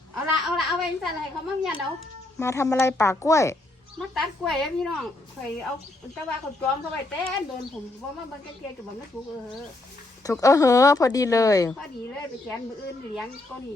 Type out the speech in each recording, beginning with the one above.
เอาไปใส่อะไรเขามั่งยันเอามาทำอะไรป่ากล้วยมาตัดกล้วยพี่น้องเคยเอาแต่ว่าเขาจอมเข้าไปเต้นโดนผมว่ามันเกลียกับมันไม่ถูกถูกเหอพอดีเลยพอดีเลยไปแขนมืออื่นเลี้ยงก็นี่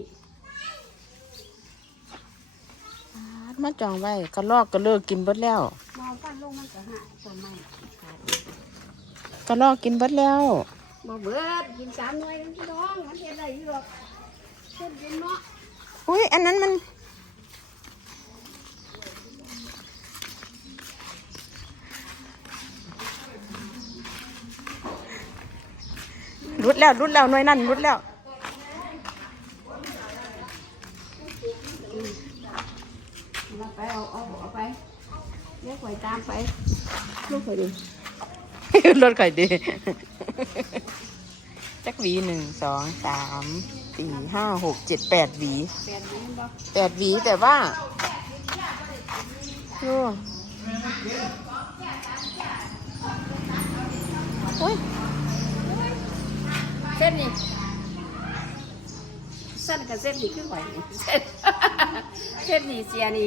มาจองไว้ก็ลอกก็เลิกกินเบิดแล้วมองฟันลงมันก็หายต้นไม้ก็ลอกกินเบิดแล้วบ่เบิดกิน3 หน่วยพี่น้องมันเห็นอะไรอยู่หรอกเช่นกินเนาะอุ้ยอันนั้นมันรุดแล้วหน่วยนั่นรุดแล้วไปเอาไปเลี้ยงไข่ตามไปลูกไข่ดีรถไข่ดีจักหวี1 2 3 4 5 6 7 8 หวี8 หวีแต่ว่าดูอุ้ยเส้นนี่เส้นกับเส้นนี่คือไหวเส้นนี่เสียนี่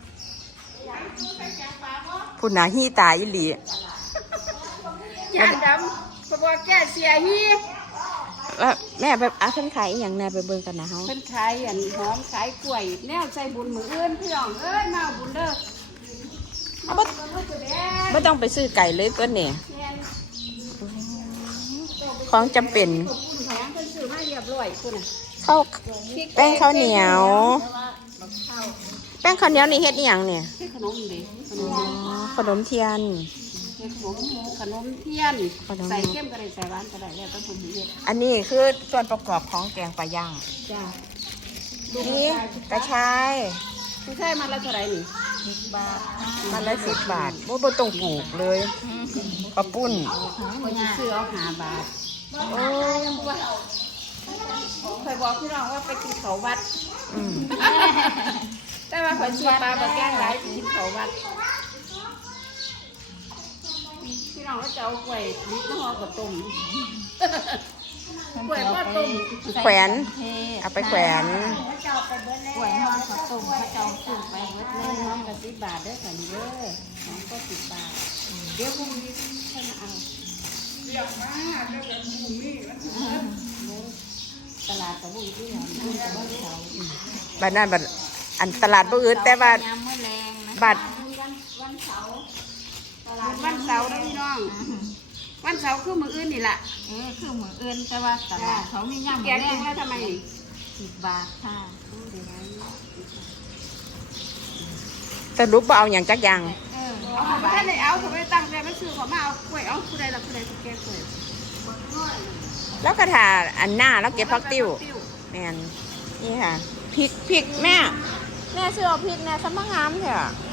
พุ่นน่ะฮีตายอีหลีจานดำกระบอกแก้เสียฮีแม่ไปเพิ่นขายอีหยังแน่ไปเบิ่งกันนะเฮาเพิ่นขายอันหอมขายกล้วยแนวใส่บุญมื้ออื่นพี่น้องเอ้ยมาบุญเด้อบ่ต้องไปซื้อไก่เลยเพิ่นนี่ของจำเป็นข้าวแป้งข้าวเหนียวแป้งข้าวเหนียวนี่เฮ็ดอีหยังเนี่ยขนมดิขนมเทียนขนมเทียนใส่เข้มก็ได้ใส่หวานก็ได้แล้วต้องผมเฮ็ดอันนี้คือส่วนประกอบของแกงปลาย่างจ้านี่กระชายกระชายมันละเท่าไหร่นี่ 10 บาทมันละ10 บาทบ่ต้องปลูกเลยกระปุ้นคนซื้อเอา5 บาทโอ้เคยบอกพี่น้องว่าไปกินเขาวัดแต่ว่าคนซื้อปลาบะแกงหลายกินเขาวัดพี่น้องก็จะเอากล้วยนิดน้ำหอมกับต้มกล้วยทอดต้มแขวนเอาไปแขวนกล้วยทอดกับต้มเขาจะเอาซื้อไปเบิดเลยน้องกับ10 บาทเด้อค่ะนี่เด้อน้องก็10 บาทเดี๋ยวพรุ่งนี้ท่านเอาเรียกมาแล้วก็พรุ่งนี้ตลาดกับบุ้งที่หอมกับบ้านเขาบ้านนั้นบ้านอันตลาดบ่อื่นแต่ว่าบัดวันเสาร์ตลาดวันเสาร์นะพี่น้องวันเสาร์คือมื้ออื่นนี่แหละคือมื้ออื่นแต่ว่าตลาดเขามีย่ำแกงแล้วทำไม 10 บาทค่ะสรุปบ่เอาอย่างจักอย่างเอาไปเลยเอาเขาไปตั้งใจไม่ซื้อเขามาเอากล้วยเอาผู้ใดผู้ใดแกกล้วยแล้วก็ถาอันหน้าแล้วเก็บผักติ้วแม่นนี่ค่ะพริกแม่ซื้อเอาพริกแน่สมังงามเถอะ